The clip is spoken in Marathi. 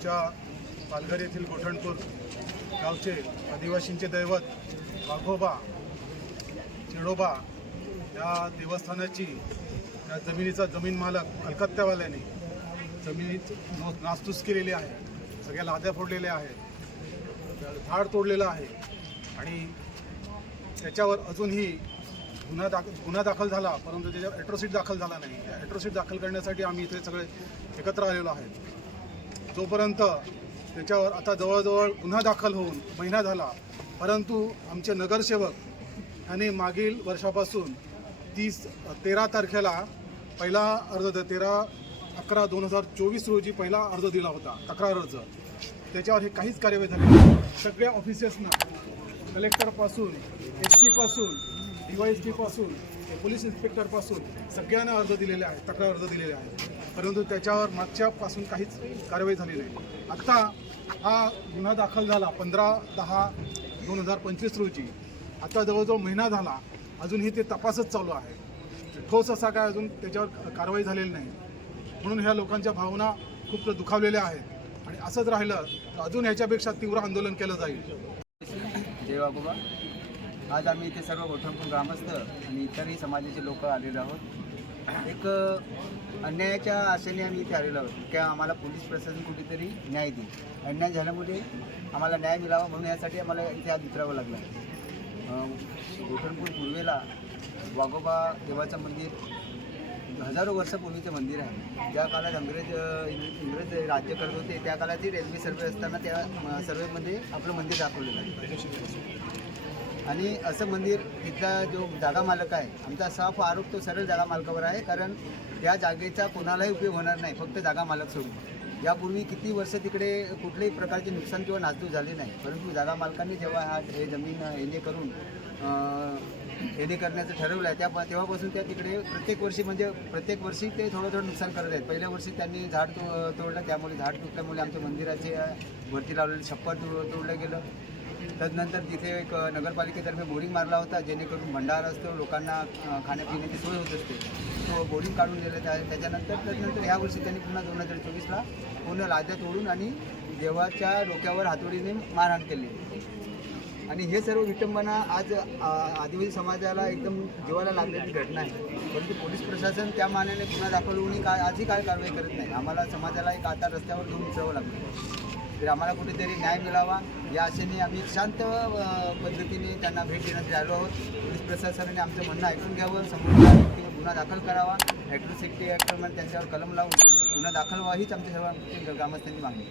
आमच्या पालघर येथील गोठणपूर गावचे आदिवासींचे दैवत वाघोबा चिडोबा या देवस्थानाची या जमिनीचा जमीन मालक कलकत्त्यावाल्याने जमिनीत नो- नासतूस केलेली आहे. सगळ्या लाद्या फोडलेल्या आहेत. झाड तोडलेलं आहे. आणि त्याच्यावर अजूनही गुन्हा दाख गुन्हा दाखल झाला परंतु त्याच्यावर ॲट्रोसिट दाखल झाला नाही. ॲट्रोसिट दाखल करण्यासाठी आम्ही इथे सगळे एकत्र आलेलो आहेत. जोपर्यंत त्याच्यावर आता जवळजवळ गुन्हा दाखल होऊन महिना झाला परंतु आमचे नगरसेवक यांनी मागील वर्षापासून तीस तेरा तारखेला पहिला अर्ज द- तेरा अकरा दोन हजार चोवीस रोजी पहिला अर्ज दिला होता तक्रार अर्ज. त्याच्यावर हे काहीच कार्यवाही झाली सगळ्या ऑफिसेसना कलेक्टरपासून एस पीपासून डी वाय एस पीपासून पोलीस इन्स्पेक्टरपासून सगळ्यांना अर्ज दिलेले आहेत तक्रार अर्ज दिलेले आहेत. परंतु त्याच्यावर मागच्यापासून काहीच कारवाई झाली नाही. आत्ता हा गुन्हा दाखल झाला पंधरा दहा दोन हजार पंचवीस रोजी. आता जवळजवळ महिना झाला. अजूनही ते तपासच चालू आहे. ठोस असा काय अजून त्याच्यावर कारवाई झालेली नाही. म्हणून ह्या लोकांच्या भावना खूप दुखावलेल्या आहेत. आणि असंच राहिलं तर अजून ह्याच्यापेक्षा तीव्र आंदोलन केलं जाईल. जय आज आम्ही इथे सर्व गोठणपूर ग्रामस्थ आणि इतरही समाजाचे लोक आलेले आहोत. एक अन्यायाच्या आशेने आम्ही इथे आलेलो आहोत की आम्हाला पोलीस प्रशासन कुठेतरी न्याय देईल. अन्याय झाल्यामुळे आम्हाला न्याय मिळावा म्हणून यासाठी आम्हाला इथे आज उतरावं लागलं. आहे गोठणपूर पूर्वेला वाघोबा देवाचं मंदिर हजारो वर्षापूर्वीचं मंदिर आहे. ज्या काळात अंग्रेज इंग्रज राज्य करत होते त्या काळातील रेल्वे सर्वे असताना त्या सर्वेमध्ये आपलं मंदिर दाखवलेलं आहे. आणि असं मंदिर तिथला जो जागा मालक आहे आमचा साफ आरोप तो सरळ जागा मालकावर आहे कारण त्या जागेचा कोणालाही उपयोग होणार नाही फक्त जागा मालक सोडून. यापूर्वी किती वर्ष तिकडे कुठल्याही प्रकारचे नुकसान किंवा नासधूस झाले नाही परंतु जागा मालकांनी जेव्हा हा हे जमीन एने करून येणे एने करण्याचं ठरवलं आहे त्या तेव्हापासून त्या तिकडे प्रत्येक वर्षी म्हणजे प्रत्येक वर्षी ते थोडं थोडं नुकसान करत आहेत. पहिल्या वर्षी त्यांनी झाड तो तोडलं त्यामुळे झाड तुटल्यामुळे आमच्या मंदिराचे वरती लावलेले छप्पर तोड तोडलं गेलं. तदनंतर तिथे एक नगरपालिकेतर्फे बोरिंग मारला होता जेणेकरून भंडार असतो लोकांना खाण्यापिण्याची सोय होत असते. तो बोरिंग काढून दिलं त्या त्याच्यानंतर त्यानंतर ह्या वर्षी त्यांनी पुन्हा दोन हजार चोवीसला पूर्ण लाद्या तोडून आणि देवाच्या डोक्यावर हातोडीने मारहाण केली. आणि हे सर्व विटंबना आज आदिवासी समाजाला एकदम जीवाला लागलेली घटना आहे. परंतु पोलीस प्रशासन त्या मानाने गुन्हा दाखल होऊन काय आजही काय कारवाई करत नाही. आम्हाला समाजाला एक आता रस्त्यावर घेऊन उतरावं लागतं. तर आम्हाला कुठेतरी न्याय मिळावा या आशेने आम्ही शांत पद्धतीने त्यांना भेट देण्यासाठी आलो आहोत. पोलीस प्रशासनाने आमचं म्हणणं ऐकून घ्यावं समोर गुन्हा दाखल करावा ॲट्रोसिटी ॲक्टमध्ये त्यांच्यावर कलम लावून गुन्हा दाखल व्हावा हीच आमच्या सर्व ग्रामस्थांची मागणी